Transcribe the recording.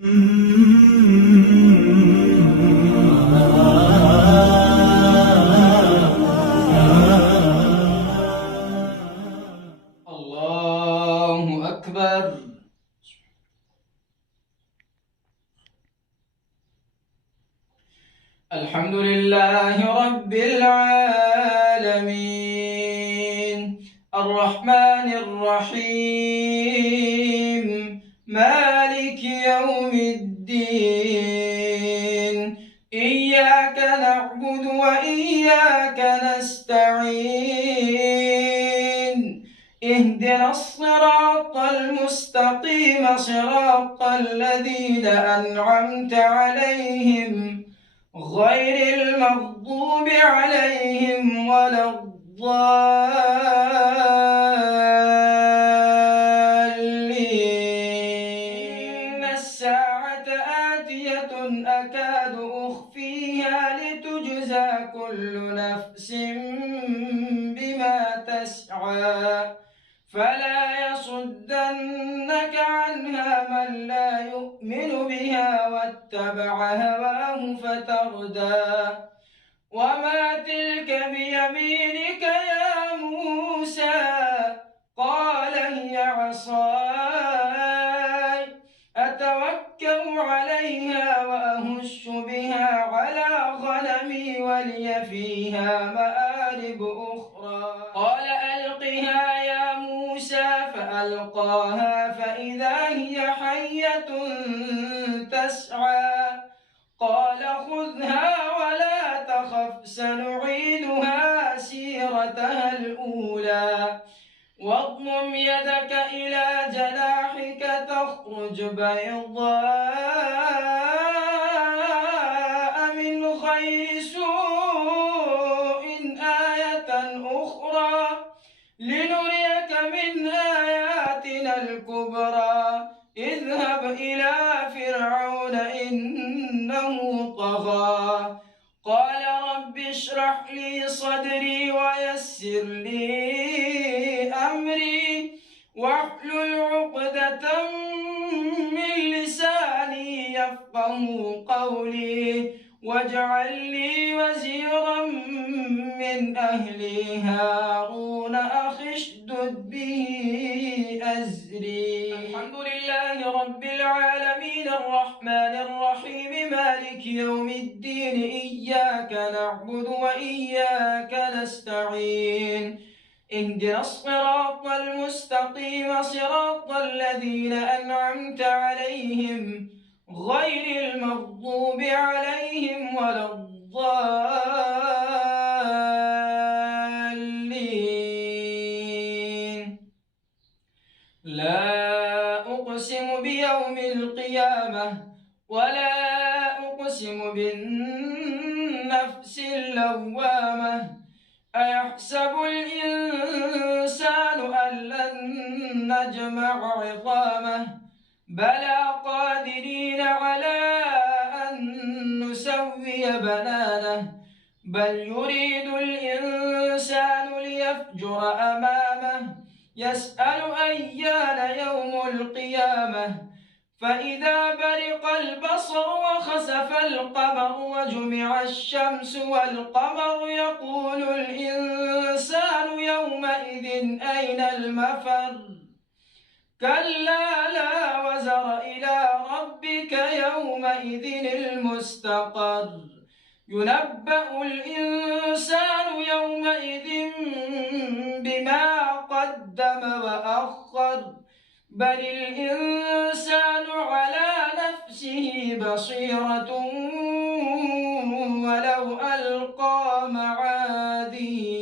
الله أكبر. الحمد لله رب العالمين الرحمن الرحيم مالك يوم الدين إياك نعبد وإياك نستعين اهدنا الصراط المستقيم صراط الذين أنعمت عليهم غير المغضوب عليهم ولا الضالين. إن الساعة آتية أكاد أخفيها لتجزى كل نفس بما تسعى فلا يصدنك عنها من لا يؤمن بها واتبع هواه فتردى. وما تلك بيمينك يا موسى قال هي عصاي أتوكل عليها وأهش بها على غنمي ولي فيها مآرب أخرى قال ألقها يا موسى فألقاها فإذا هي حية تسعى قال خذها ولا تخف سنعيدها سيرتها الأولى واضمم يدك إلى جناحك تخرج بيضاء من غير سوء آية أخرى لنريك من آياتنا الكبرى اذهب إلى فرعون إنه طغى قال رب اشرح لي صدري ويسر لي أمري واحلل عقدة من لساني يفقه قولي واجعل لي وزيرا من أهلي هارون أخي اشدد به أزري. الحمد لله رب العالمين الرحمن الرحيم مالك يوم الدين إياك نعبد وإياك نستعين اهدنا الصراط المستقيم صراط الذين أنعمت عليهم غير المغضوب عليهم ولا الضالين. لا أقسم بيوم القيامة ولا أقسم بالنفس اللوامة أيحسب الإنسان أن لن نجمع عظامه بلى قادرين على أن نسوي بنانه بل يريد الإنسان ليفجر أمامه يسأل أيان يوم القيامة فإذا برق البصر وخسف القمر وجمع الشمس والقمر يقول الإنسان يومئذ أين المفر كلا لا وزر إلى ربك يومئذ المستقر ينبأ الإنسان يومئذ بما قدم وأخر بل الإنسان على نفسه بصيرة ولو ألقى معاذيره.